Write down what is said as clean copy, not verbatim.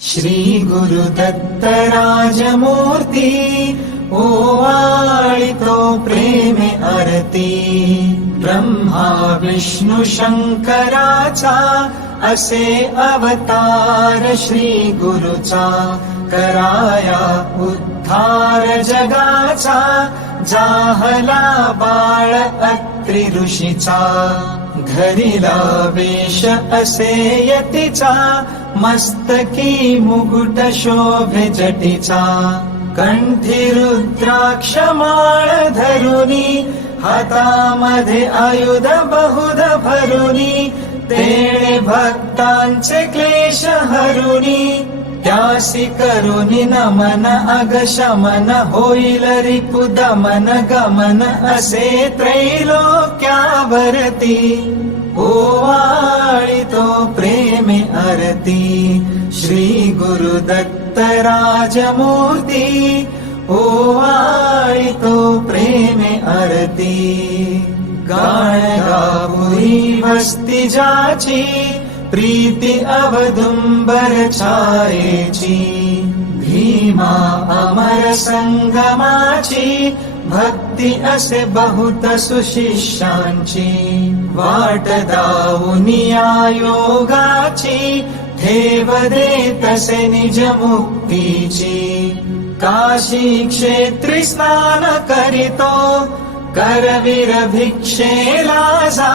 श्री गुरुदत्त राजमूर्ती ओवाळितो प्रेमे आरती ब्रह्मा विष्णु शंकराचा असे अवतार श्री गुरुचा कराया उद्धार जगाचा जाहला बाळ अत्रि ऋषीचा घरीला वेश असे यतीचा मस्तकी मुकुट शोभे जटीचा कंठी रुद्राक्ष माळ धरुनी हातामध्ये आयुध बहुध भरुनी तेणे भक्तांचे क्लेश हरुनी त्यासी करुनी नमन अगशमन होईल रिपुदमन गमन असे त्रैलोक्यावरती ओवाळितो प्रेमे आरती श्री गुरुदत्त राजमूर्ती ओवाळितो प्रेमे आरती गाणगापुरी वस्ती जाची प्रीती अवदुंबर छायेची भीमा अमर संगमाची भक्ती असे बहुत सुशिष्यांची वाट दावुनिया योगाची ठेव दे तसे निज मुक्तीची काशी क्षेत्री स्नान करितो करवीर भिक्षेला